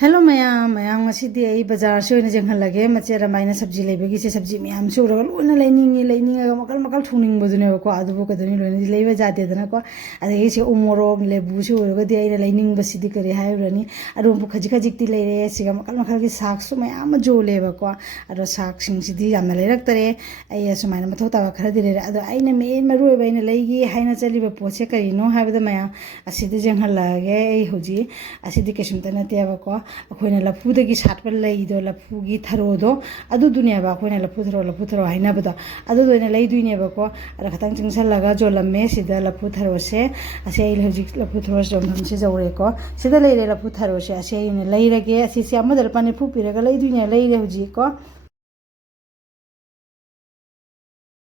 Hello ma'am ma'am ngasi ai bazar se oina jenghalage mache ramaina sabji leibagi se sabji ma'am se uragal oina leininga makal makal thuning bodune ko adubu kadoni loina leiba jate dana ko adagi se umorok lebu se uraga di aina leining basidi kare hayrani adu bu khaji khaji ti leire siga makal makal gi sak su ma'am jo leba ko adu sak sing sidi yamna leirak tare ai sumaina matho ta khara di leire adu aina main maru baina leigi haina chali ba poche karino habida ma'am asidi jenghalage ai hoji asidi kesumta na tiaba ko अखोइना लफुदगी साटबा लैदो लफुगी थरोदो अदु दुनियाबा अखोइना लफु thorough हाइनाबदो अदु दोइना लैदुइनेबको अर खतंग चिंगसलगा जोलम्मे सिदा लफु थरोसे असे आइ हजिक लफु thorough जोमसे जौरेको सिदा लैरे लफु थरोसे असे आइने लैरगे असिसे अमदर पानी फुपिरगा लैदुइने लैरे हजिको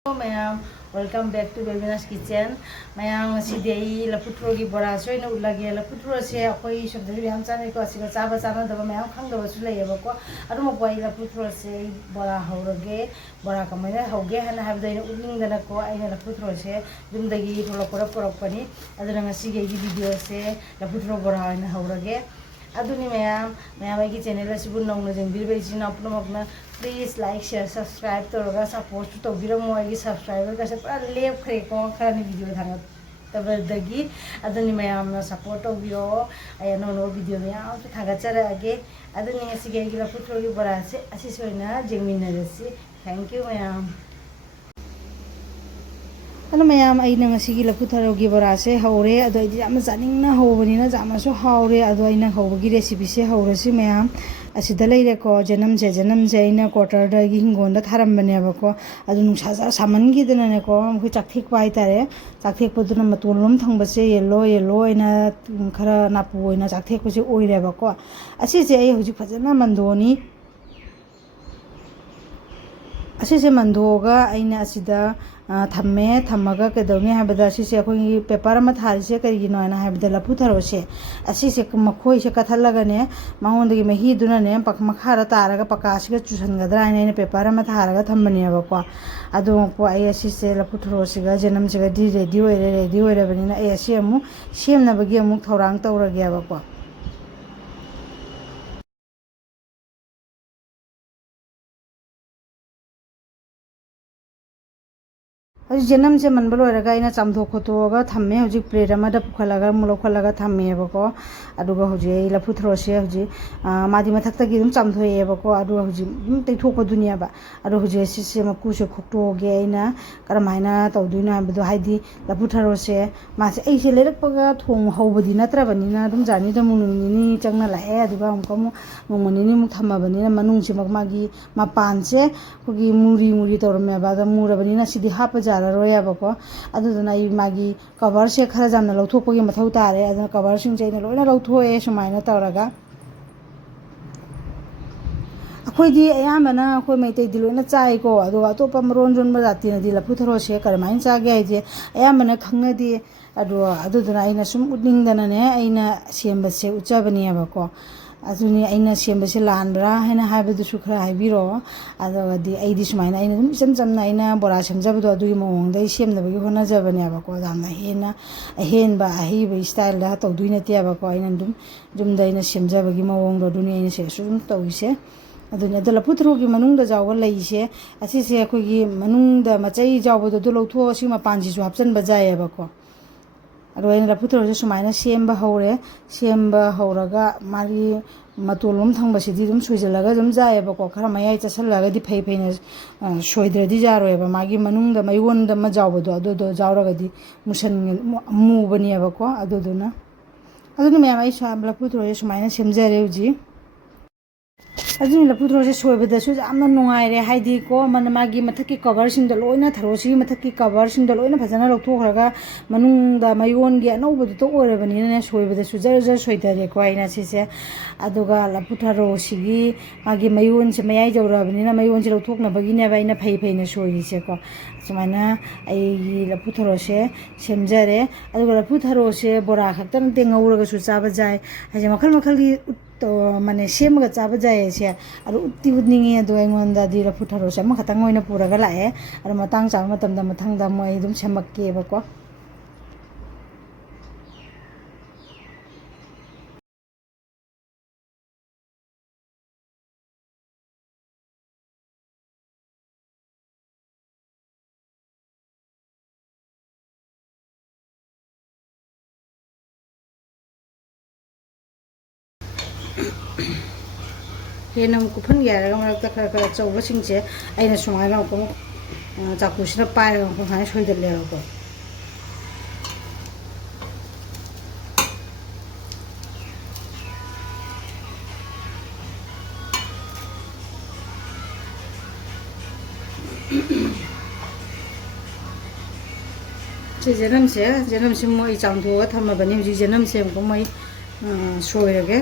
ma'am welcome back to Babina's kitchen ma'am सिदे लफुथ्रो की बड़ा सोइन उलागे लफुथ्रो से अखोई शब्द याम चाने को सिगा चाबा चाना दबा मैम खंगदबा सु लेयबको अदु मकोई लफुथ्रो से बड़ा हौरगे बड़ा कमैना हौगे हना हाबदैना उनिंगदना को आइना लफुथ्रो से दुमदगी थोला परपनी अदुना ngasiगे वीडियो से लफुथ्रो बड़ा हाइना हौरगे अदुनी मैम आइगी चैनल असिबु नौना जेंबिरबे इसिना अपनमकना प्लीज लाइक शेयर सब्सक्राइब तौरगा सपोर्ट तौबिरमो आइगी सब्सक्राइबर गासे पूरा लेपख्रेको खरानि वीडियो थांगा तबदगी अदुनी मैम सपोर्ट तौबिरो आय नो वीडियो मैम थांगाचरागे अदुनी ngasiगे आइगी लफुथ्रोगी बरासे असिसोइना जेंमिनरसि thank you ma'am hello ma'am अना लफु थरोगी बरा से हौरे चानिंगना हौबनीना जामसु हाउरे हौबगी रेसिपी से हौरसी मैम असिदा लेरेको जनम से अना क्वार्टर हिंगोंदा थारमबनेबको अदु नुसा सामनगीदनानेको मखै चाकथेकपा हाइतारे चाकथेकपदुना मतोलम थंबसे येलो अना खरा नापु अना चाकथेकपसे ओइरेबको असिसे अइ हुजिक फजना मंदोनी असिसे मंदोगा अना असिदा थम्मे थम्मगा कदौनी हाबदा असिसे अखोई पेपर अमा थारिसे करिगिनो अना हाबदा लफु थरोसे असिसे मखोइसे कथलगने मांगोंदगी महीदुनाने पक मखारा तारगा पकासिगा चुसनगदरा अना पेपर अमा थारगा थम्बनेबको अदुमको अइ असिसे लफु थरोसिगा जनमसिगा दि रेडी ओइरबनिना अइ असि अमु सेमनबगी अमु थौरांग तौरगेबको जनम से मनब लोरगा अना चामथो खोटोगा थम्मे हजिक प्लेट अमदा पुखलगा मुलौखलगा थम्मेबको अदुगा हजि लफु थरोसे हजि मादि मथक्तगी दुम चामथोएबको अदुगा हजि तैथोको दुनियाबा अदु हजि सिसे मकुसे खोक्टोगे अना करमाइना तौदुना हाबदो हाइदि लफु थरोसे मासे ऐसे लेरकपगा थोंग हौबदि नत्रबनिना दुम जानि द मुनुनिनि चंगना लाए अदुगा हमकमु मुमुनिनि मु थम्मबनिना मनुंगसे मगमागी मपानसे खोगी मुरी तौरमेबा द मुरबनिना सिदि हाप रोयाबको अदुदना मागी कवर से खरा जामना लौथोकपगी मथौ तारे अदुना कवर सिंग जैना लोइना लौथोए सुमाइना तौरगा अखोइदी अयामना अखोइ मैतैदि लोइना चाइको अदुगा अतोपा मरोन जोन जातिनदि लफु थरोसे करमाइन चागे हाइजे अयामना खंगदि अदुदना अइना सुम उनिंगदनाने अइना सेमबसे उच्चाबनियाबको अदुनी अइना सेमबसे लानब्रा हैना हाइबदुसु खरा हाइबिरो अदुगदि अइदि सुमाइना अइना दुम इचम चमना अइना बोरा सेमजबदो अदुगी मवंगदै सेमनबगी होनाजबनेबको जामना हेना अहेनबा अहिबा स्टाइल दा तौदुइनतेबको अइना दुमदा अइना सेमजबगी मवंगदो अदुनी अइना सेसु दुम तौइसे अदुनी अदु लफु थरोगी मनुंगदा जावगा लैसे असिसे अखोगी मनुंगदा मचै जावबदो दु लौथो असि मपानसिसु हापचनबा जायबको अदु अइना लफु थरोसे सुमाइना सेमबा हौरे सेमबा हौरगा मागी मतोलम थंबसिदि दुम सोइजलगा दुम जायबको खरा मयाइ चसलगदि फैना सोइद्रदि जारोयबा मागी मनुंगदा मयोनदा मा जावबदो अदुदो जावरगदि मुसन मुबनियबको अदुदुना अदुनी मैम आई लफु थरोसे सुमाइना सेमजरे हुजी अदुनी लफु थरोसे सोइबदसु जामना नुंगाइरे हाइदि को मन मागी मथक्की कवर सिंग लोइना थरोसी मथक्की कवर सिंग लोइना फजना लौथोखरगा मनुंगदा मयोनगी अनौबदु तो ओइरबनिने सोइबदसु जर सोइदरे को आइना सिसे अदुगा लफु थरोसिगी मागी मयोनसे मयाइ जौरबनिना मयोनसे लौथोकनबगिनेबा आइना फैना सोइरिसे को सुमाइना आइगी लफु थरोसे सेमजरे अदुगा लफु थरोसे बोरा खक्तन तेंगौरगसु चाबा जाय हाजे मखल मखलगी तो माने सेमगा चाबा जायसे अरु उत्ती उदनिंगे अदु आइंगोंदादि लफु थरोसे अमा खतंग ओइना पुरगा लाए अरु मतंग चाबा मतमदा मथंगदा मोइ दुम सेमक्केबको। हेन अमुक कुफन यारगा मरक्ता खरा खरा चौबसिंगसे अइना सुमाइना अमुक चाकुसिना पाइरगा अमुक खाने सोइदलेबको जेनमसे मोई चांगथोगा थम्मबनी हुजी जेनमसे अमुक मोई सोइरगे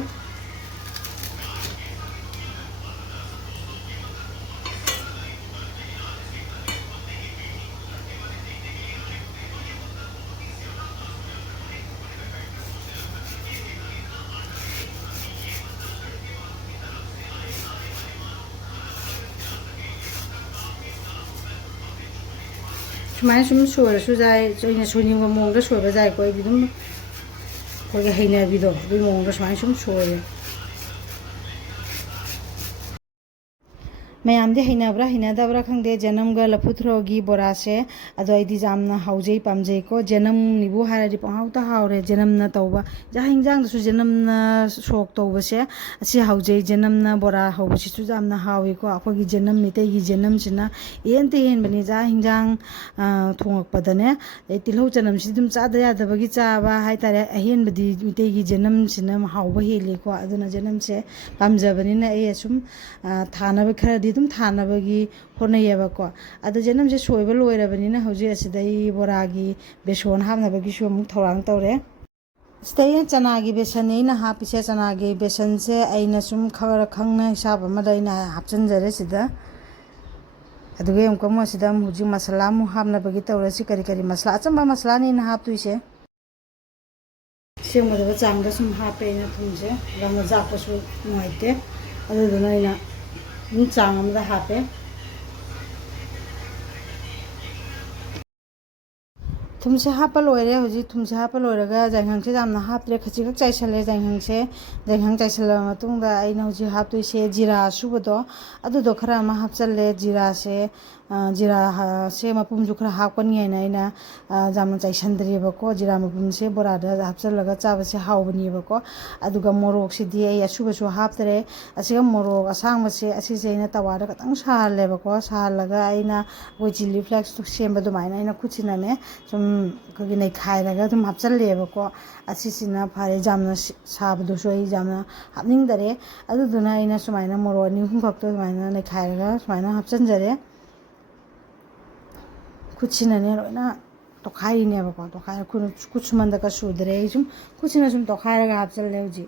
सुमाइना सुम सोइरसु जाय जोइना सोइनिंग मोंगदा सोइबा जाय को एकदम कोई हैनाबिदो बे मोंगदा सुमाइना सुम सोइरे मैमदी हैनब्रा हैनदब्रा खंगदे जनमगा लफुथ्रोगी बोरासे अदो आइदी जामना हाउजै पामजैको जनम निबु हारादि पंहाउता हाउरे जनमना तौबा जा हिंजांग दसु जनमना सोक तौबसे असि हाउजै जनमना बोरा हाउबसिसु जामना हाउइको अखोगी जनम मितैगी जनम सिना एनते एनबनि जा हिंजांग थोंगपदने तिलौ जनमसि दुम चादा यादबगी चाबा हाइतारे अहेनबदि मितैगी जनम सिना हाउबा हेलेको अदुना जनमसे पामजबनिना ए असुम थानबे खरादि दुम थानबगी होनैयेबको अदो जनमसे सोइबा लोइरबनिना हौजि असिदै बोरागी बेसन हामनबगी सु अमुक थौरांग तौरे स्टेय चना की बेसन ने हापिसे चना की बेसन से अइना सुम खबर खंगना हिसाब अमदा अइना हापचनजरे सिदा अदुगे अमुक मोसिदा हुजि मसला मु हामनबगी तौरसि करी करी मसला अचंबा मसला ने हापतुइसे सेमदबा चांगदा सुम हापे अइना थुमसे गमना जापसु नुइते अदुदुना अइना चांग अमदा हापे थुमसे हापा लोइरे हुजी थुमसे हापा लोइरगा जायहांसे जामना हापत्रे खचिखक चाइसले जायहांग चाइसला मतुंगदा अइना हुजी हापतुइसे जीरा सुबदो अदुदो खरा मा हापचले जीरा से मपुमजु खरा हापकनि हैना अइना जामना चाइसंद्रिबको जीरा मपुमसे बोरादा हापचलगा चाबसे हावबनिबको अदुगा मोरोक सिदि अइ असुबसु हापतरे असिगा मोरोक असांगबसे असिसे अइना तवादा खतंग साहलेबको साहलगा अइना गoi चिली फ्लेक्स तु सेमबदु माइना अइना खुचिनाने सुम कोगी नैखाइरगा दुम हापचलेबको असिसिना फारे जामना साबदुसु अइ जामना हापनिंगदरे अदुदुना अइना सुमाइना मोरो अनि हुमखक्तो सुमाइना नैखाइरगा सुमाइना हापचनजरे खुचिनाने रोइना तोखाइनेबको तोखाइ खुचमंदका सुदरे सुम खुचिना सुम तोखाइरगा हापचले हुजी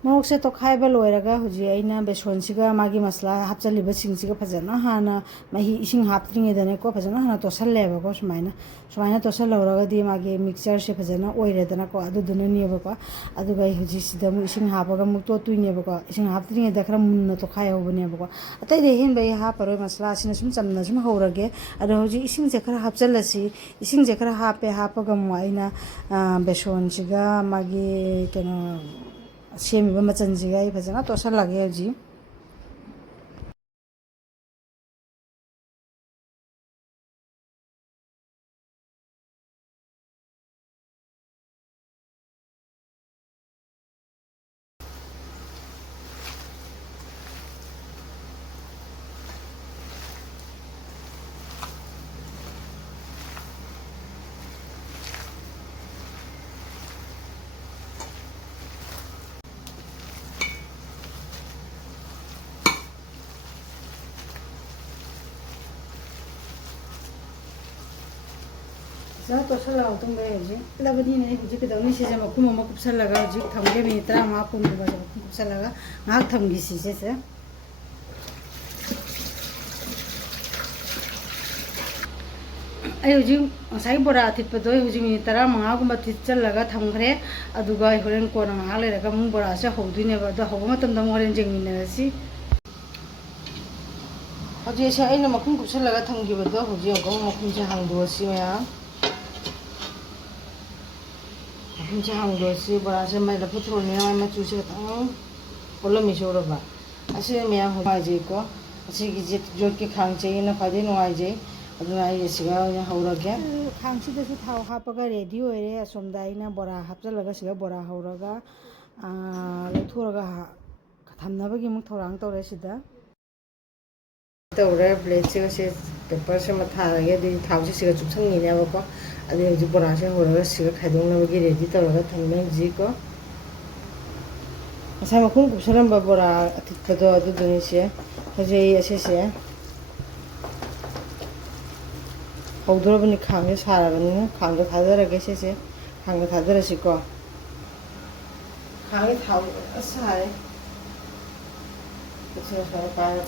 मोरक से तोखाइबा लोइरगा हुजी अइना बेसनसिगा मागी मसला हापचलिबा सिंगसिगा फजना हाना मही इसिंग हापत्रिङेदने को फजना हाना तोसलेबको सुमाइना तोसलौरगदि मागी मिक्सचर से फजना ओइरेदना को अदुदुना नियबको अदुगा हुजी सिदा मु इसिंग हापगा मु तोतुइनेबको इसिंग हापत्रिङेदा खरा मुन्ना तोखाइहौबनेबको अतैदे हेनबा हापरोय मसला सिना सुम चमना सुम हौरगे अदो हुजी इसिंग जे खरा हापचलसि इसिंग जे खरा हापगा मु अइना बेसनसिगा मागी केनो सेमिबा मचनजिगा अइ फजना तोसलगे हुजी 자 तोसलगा तुंबे हुजी लबदी ने हुजी कदौनी से जमा कुम म कुपसलगा हुजी थमगे मिनिट 35 पुन बजा कुपसलगा नाक थमगी सिसे से हुजी साई बोरा थिपदो हुजी मिनिट 35 गुम थिचलगा थमखरे अदुगा होरेन कोना ङा लेरगा मु बोरा से हौदुनेबा द हौबा मतम दम होरेन जेंमिनरसि हुजी से अइना मखुम कुपसलगा थमगिबदो हुजी अंगम मखुम से हांगदोसि मया हमसे हांगदोसि बोरा से मै लफुथ्रोनि मै मचुसे खतंग पोलमिसोरबा असे मया होमाइजेको असिगी जे जोट के खांगचे ना फादे नोआइजे ꯑꯗꯨꯅ ꯑꯩ ꯁꯤꯒ ꯑꯣꯏꯅ ꯍꯧꯔꯒꯦ ꯈꯥꯡꯁꯤꯗꯁꯨ ꯊꯥꯎ ꯍꯥꯞꯄꯒ ꯔꯦꯗꯤ ꯑꯣꯏꯔꯦ ꯑꯁꯣꯝꯗ ꯑꯩꯅ ꯕꯣꯔꯥ ꯍꯥꯞꯆꯤꯜꯂꯒ ꯁꯤꯒ ꯕꯣꯔꯥ ꯍꯧꯔꯒ ꯂꯧꯊꯣꯛꯑꯒ ꯊꯝꯅꯕꯒꯤ ꯑꯃꯨꯛ ꯊꯧꯔꯥꯡ ꯇꯧꯔꯦ ꯁꯤꯗ ꯇꯧꯔꯦ ꯄ꯭ꯂꯦꯠꯁꯤꯒ ꯁꯤ ꯄꯦꯄꯔꯁꯤꯃ ꯊꯥꯔꯒꯦ ꯑꯗꯨꯗꯤ ꯊꯥꯎꯁꯤ ꯁꯤꯒ ꯆꯨꯞꯁꯟꯈꯤꯅꯦꯕꯀꯣ ꯑꯗꯨꯗꯤ ꯍꯧꯖꯤꯛ ꯕꯣꯔꯥꯁꯦ ꯍꯧꯔꯒ ꯁꯤꯒ ꯈꯥꯏꯗꯣꯛꯅꯕꯒꯤ ꯔꯦꯗꯤ ꯇꯧꯔꯒ ꯊꯝꯃꯦ ꯍꯧꯖꯤꯛꯀꯣ ꯉꯁꯥꯏ ꯃꯈꯨꯝ ꯀꯨꯞꯁꯜꯂꯝꯕ ꯕꯣꯔꯥ ꯑꯊꯤꯠꯄꯗꯣ ꯑꯗꯨꯗꯨꯅꯤ ꯁꯦ ꯍꯧꯖꯤꯛ ꯑꯩ ꯑꯁꯤꯁꯦ ꯍꯧꯗꯣꯔꯕꯅꯤ ꯈꯥꯡꯁꯦ ꯁꯥꯔꯕꯅꯤꯅ ꯈꯥꯡꯗꯣ ꯊꯥꯗꯔꯒꯦ ꯁꯤꯁꯦ ꯈꯥꯡꯗꯣ ꯊꯥꯗꯔꯁꯤꯀꯣ ꯈꯥꯡꯁꯦ ꯊꯥꯎ ꯁꯥꯔꯦ ꯄꯥꯏꯔ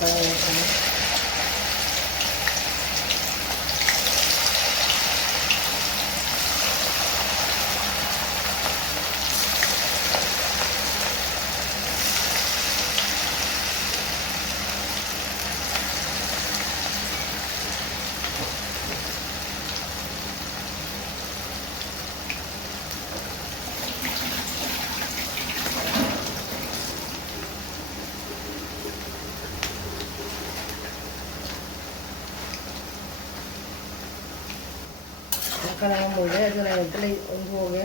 ꯀꯅꯥ ꯃꯨꯜꯂꯦ ꯑꯗꯨꯅ ꯑꯩ ꯑꯝꯇ ꯑꯣꯟꯊꯣꯛꯑꯒꯦ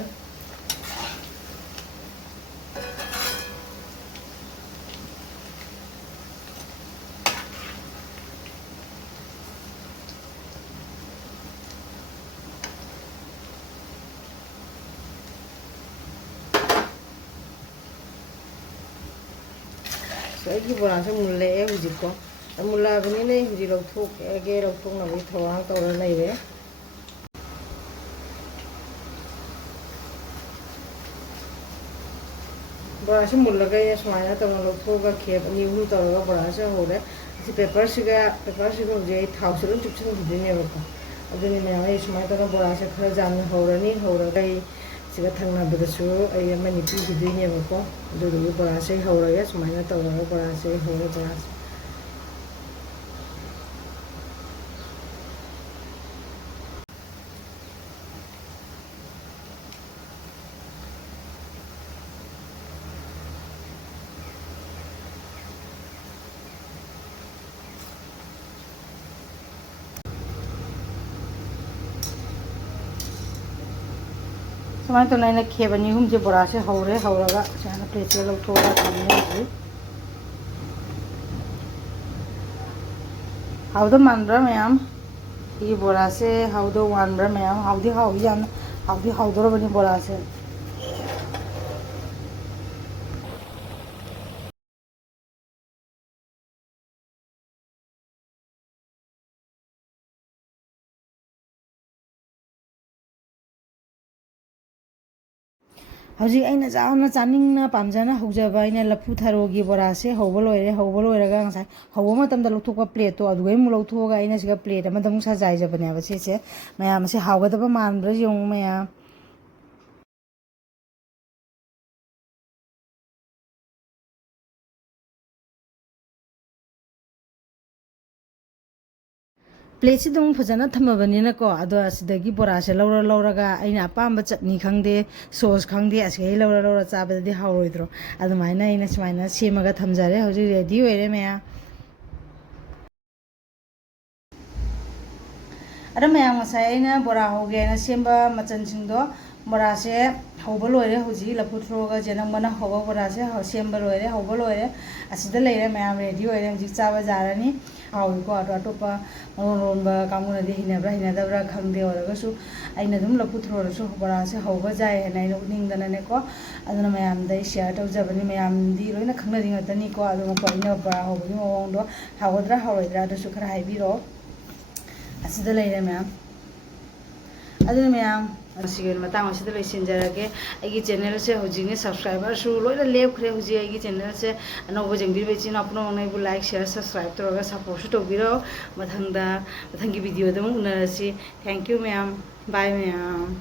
ꯑꯩꯒꯤ ꯕꯣꯔꯥꯁꯦ ꯃꯨꯜꯂꯛꯑꯦ ꯍꯧꯖꯤꯛꯀꯣ ꯃꯨꯜꯂꯛꯑꯕꯅꯤꯅ ꯑꯩ ꯍꯧꯖꯤꯛ ꯂꯧꯊꯣꯛꯑꯒꯦ ꯂꯧꯊꯣꯛꯅꯕꯒꯤ ꯊꯧꯔꯥꯡ ꯇꯧꯔ ꯂꯩꯔꯦ ꯕꯣꯔꯥꯁꯦ ꯃꯨꯜꯂꯒ ꯑꯩꯅ ꯁꯨꯃꯥꯏꯅ ꯇꯧꯅ ꯂꯧꯊꯣꯛꯑꯒ ꯈꯦꯞ ꯑꯅꯤ ꯑꯍꯨꯝ ꯇꯧꯔꯒ ꯕꯣꯔꯥꯁꯦ ꯍꯧꯔꯦ ꯁꯤ ꯄꯦꯄꯔꯁꯤꯒ ꯍꯧꯖꯤꯛ ꯑꯩ ꯊꯥꯎꯁꯦ ꯑꯗꯨꯝ ꯆꯨꯞꯁꯤꯟꯈꯤꯗꯣꯏꯅꯦꯕꯀꯣ ꯑꯗꯨꯅꯤ ꯃꯌꯥꯝ ꯑꯩ ꯁꯨꯃꯥꯏꯅ ꯇꯧꯔꯒ ꯕꯣꯔꯥꯁꯦ ꯈꯔ ꯌꯥꯝꯅ ꯍꯧꯔꯅꯤ ꯍꯧꯔꯒ ꯑꯩ ꯁꯤꯒ ꯊꯪꯅꯕꯗꯁꯨ ꯑꯩ ꯑꯃꯅꯤ ꯄꯤꯈꯤꯗꯣꯏꯅꯦꯕꯀꯣ ꯑꯗꯨꯗꯨꯒꯤ ꯕꯣꯔꯥꯁꯦ ꯍꯧꯔꯒꯦ ꯁꯨꯃꯥꯏꯅ ꯇꯧꯔꯒ ꯕꯣꯔꯥꯁꯦ ꯍꯧꯔꯦ ꯕꯣꯔꯥꯁꯦ ꯁꯨꯃꯥꯏꯅ ꯇꯧꯅ ꯑꯩꯅ ꯈꯦꯞ ꯑꯅꯤ ꯑꯍꯨꯝꯁꯦ ꯕꯣꯔꯥꯁꯦ ꯍꯧꯔꯦ ꯍꯧꯔꯒ ꯁꯨꯃꯥꯏꯅ ꯄ꯭ꯂꯦꯠꯁꯦ ꯂꯧꯊꯣꯛꯑꯒ ꯊꯝꯃꯦ ꯍꯧꯖꯤꯛ ꯍꯥꯎꯗꯧ ꯃꯥꯟꯕ꯭ꯔꯥ ꯃꯌꯥꯝ ꯁꯤꯒꯤ ꯕꯣꯔꯥꯁꯦ ꯍꯥꯎꯗꯧ ꯃꯥꯟꯕ꯭ꯔꯥ ꯃꯌꯥꯝ ꯍꯥꯎꯗꯤ ꯍꯥꯎꯏ ꯌꯥꯝꯅ ꯍꯥꯎꯗꯤ ꯍꯥꯎꯗꯧꯔꯕꯅꯤ ꯕꯣꯔꯥꯁꯦ ꯍꯧꯖꯤꯛ ꯑꯩꯅ ꯌꯥꯝꯅ ꯆꯥꯅꯤꯡꯅ ꯄꯥꯝꯖꯅ ꯍꯧꯖꯕ ꯑꯩꯅ ꯂꯐꯨ ꯊꯔꯣꯒꯤ ꯕꯣꯔꯥꯁꯦ ꯍꯧꯕ ꯂꯣꯏꯔꯦ ꯍꯧꯕ ꯂꯣꯏꯔꯒ ꯉꯁꯥꯏ ꯍꯧꯕ ꯃꯇꯝꯗ ꯂꯧꯊꯣꯛꯄ ꯄ꯭ꯂꯦꯠꯇꯣ ꯑꯗꯨꯒꯩ ꯑꯃꯨꯛ ꯂꯧꯊꯣꯛꯑꯒ ꯑꯩꯅ ꯁꯤꯒ ꯄ꯭ꯂꯦꯠ ꯑꯃꯗ ꯑꯃꯨꯛ ꯁꯖꯥꯏꯖꯕꯅꯦꯕ ꯁꯤꯁꯦ ꯃꯌꯥꯝ ꯑꯁꯦ ꯍꯥꯎꯒꯗꯕ ꯃꯥꯟꯕ꯭ꯔꯥ ꯌꯦꯡꯉꯨ ꯃꯌꯥꯝ ꯄ꯭ꯂꯦꯠꯁꯤꯗ ꯑꯃꯨꯛ ꯐꯖꯅ ꯊꯝꯃꯕꯅꯤꯅꯀꯣ ꯑꯗꯣ ꯑꯁꯤꯗꯒꯤ ꯕꯣꯔꯥꯁꯦ ꯂꯧꯔꯒ ꯑꯩꯅ ꯑꯄꯥꯝꯕ ꯆꯠꯅꯤ ꯈꯪꯗꯦ ꯁꯣꯁ ꯈꯪꯗꯦ ꯑꯁꯤꯗꯒꯤ ꯂꯧꯔ ꯆꯥꯕꯗꯗꯤ ꯍꯥꯎꯔꯣꯏꯗ꯭ꯔꯣ ꯑꯗꯨꯃꯥꯏꯅ ꯑꯩꯅ ꯁꯨꯃꯥꯏꯅ ꯁꯦꯝꯃꯒ ꯊꯝꯖꯔꯦ ꯍꯧꯖꯤꯛ ꯔꯦꯗꯤ ꯑꯣꯏꯔꯦ ꯃꯌꯥꯝ ꯑꯗꯣ ꯃꯌꯥꯝ ꯉꯁꯥꯏ ꯑꯩꯅ ꯕꯣꯔꯥ ꯍꯧꯒꯦꯅ ꯁꯦꯝꯕ ꯃꯆꯜꯁꯤꯡꯗꯣ ꯕꯣꯔꯥꯁꯦ ꯍꯧꯕ ꯂꯣꯏꯔꯦ ꯍꯧꯖꯤꯛ ꯂꯐꯨ ꯊꯔꯣꯒ ꯆꯦꯅꯪꯕꯅ ꯍꯧꯕ ꯕꯣꯔꯥꯁꯦ ꯁꯦꯝꯕ ꯂꯣꯏꯔꯦ ꯍꯧꯕ ꯂꯣꯏꯔꯦ ꯑꯁꯤꯗ ꯂꯩꯔꯦ ꯃꯌꯥꯝ ꯔꯦꯗꯤ ꯑꯣꯏꯔꯦ ꯍꯧꯖꯤꯛ ꯆꯥꯕ ꯌꯥꯔꯅꯤ ꯍꯥꯎꯏꯀꯣ ꯑꯗꯣ ꯑꯇꯣꯞꯄ ꯃꯔꯣꯟ ꯂꯣꯟꯕ ꯀꯥꯡꯕꯨꯅꯗꯤ ꯍꯩꯅꯕ꯭ꯔꯥ ꯍꯩꯅꯗꯕ꯭ꯔꯥ ꯈꯪꯗꯦ ꯑꯣꯏꯔꯒꯁꯨ ꯑꯩꯅ ꯑꯗꯨꯝ ꯂꯐꯨ ꯊꯔꯣꯗꯁꯨ ꯕꯣꯔꯥꯁꯦ ꯍꯧꯕ ꯌꯥꯏ ꯍꯥꯏꯅ ꯑꯩꯅ ꯎꯠꯅꯤꯡꯗꯅꯅꯦꯀꯣ ꯑꯗꯨꯅ ꯃꯌꯥꯝꯗ ꯑꯩ ꯁꯤꯌꯔ ꯇꯧꯖꯕꯅꯤ ꯃꯌꯥꯝꯗꯤ ꯂꯣꯏꯅ ꯈꯪꯅꯔꯤ ꯉꯥꯛꯇꯅꯤꯀꯣ ꯑꯗꯨꯒ ꯑꯩꯅ ꯕꯣꯔꯥ ꯍꯧꯕꯒꯤ ꯃꯑꯣꯡꯗꯣ ꯍꯥꯎꯒꯗ꯭ꯔꯥ ꯍꯥꯎꯔꯣꯏꯗ꯭ꯔꯥ ꯑꯗꯨꯁꯨ ꯈꯔ ꯍꯥꯏꯕꯤꯔꯛꯑꯣ ꯑꯁꯤꯗ ꯂꯩꯔꯦ ꯃꯌꯥꯝ ꯑꯗꯨꯅ ꯃꯌꯥꯝ ꯃꯁꯤꯒꯤ ꯃꯇꯥꯡ ꯑꯁꯤꯗ ꯂꯣꯏꯁꯤꯟꯖꯔꯒꯦ ꯑꯩꯒꯤ ꯆꯦꯅꯦꯜꯁꯦ ꯍꯧꯖꯤꯛꯅꯦ ꯁꯕꯁꯀ꯭ꯔꯥꯏꯕꯔꯁꯨ ꯂꯣꯏꯅ ꯂꯦꯞꯈ꯭ꯔꯦ ꯍꯧꯖꯤꯛ ꯑꯩꯒꯤ ꯆꯦꯅꯦꯜꯁꯦ ꯑꯅꯧꯕ ꯌꯦꯡꯕꯤꯔꯤꯕ ꯏꯆꯤꯜ ꯏꯅꯥꯎ ꯄꯨꯝꯅꯃꯛꯅ ꯑꯩꯕꯨ ꯂꯥꯏꯛ ꯁꯤꯌꯔ ꯁꯕꯁꯀ꯭ꯔꯥꯏꯕ ꯇꯧꯔꯒ ꯁꯞꯄꯣꯔꯠꯁꯨ ꯇꯧꯕꯤꯔꯣ ꯃꯊꯪꯒꯤ ꯚꯤꯗꯤꯑꯣꯗ ꯑꯃꯨꯛ ꯎꯅꯔꯁꯤ ꯊꯦꯡꯛ ꯌꯨ ꯃꯌꯥꯝ ꯕꯥꯏ ꯃꯌꯥꯝ